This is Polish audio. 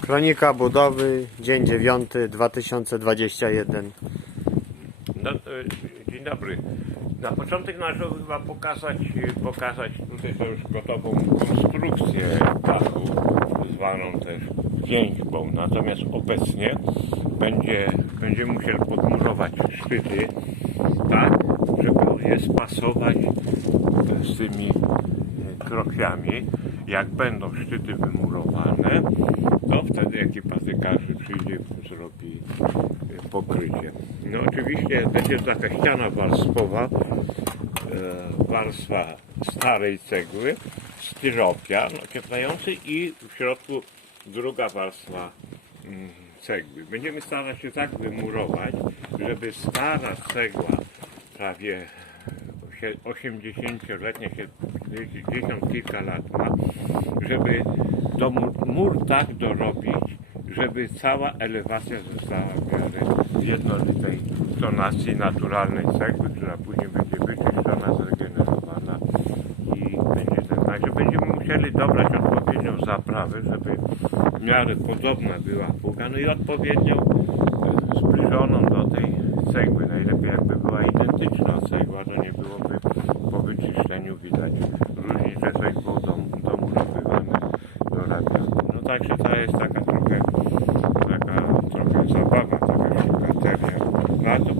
Kronika budowy, dzień 9, 2021. No, e, dzień dobry. Na początek należy chyba pokazać, e, pokazać tutaj to już gotową konstrukcję dachu, zwaną też więźbą. Natomiast obecnie będzie, będziemy musieli podmurować szczyty tak, żeby je spasować z tymi e, krokwiami. Jak będą szczyty wymurowane, i zrobi e, pokrycie. No oczywiście będzie taka ściana warstwowa, e, warstwa starej cegły, styropian ocieplający i w środku druga warstwa mm, cegły. Będziemy starać się tak wymurować, żeby stara cegła, prawie 80-letnia, 70 kilka lat ma, żeby do mur, mur tak dorobić, żeby cała elewacja została w jednolitej tonacji naturalnej cegły, która później będzie wyczyszczona, zregenerowana i będzie ten. Także będziemy musieli dobrać odpowiednią zaprawę, żeby w miarę podobna była fuga, no i odpowiednią e, zbliżoną do tej cegły. Najlepiej jakby była identyczna cegła, to nie byłoby po wyczyszczeniu widać różnice cegły do, domurowywane do radiacji. No także to jest taka Баба така, артерія. НАТО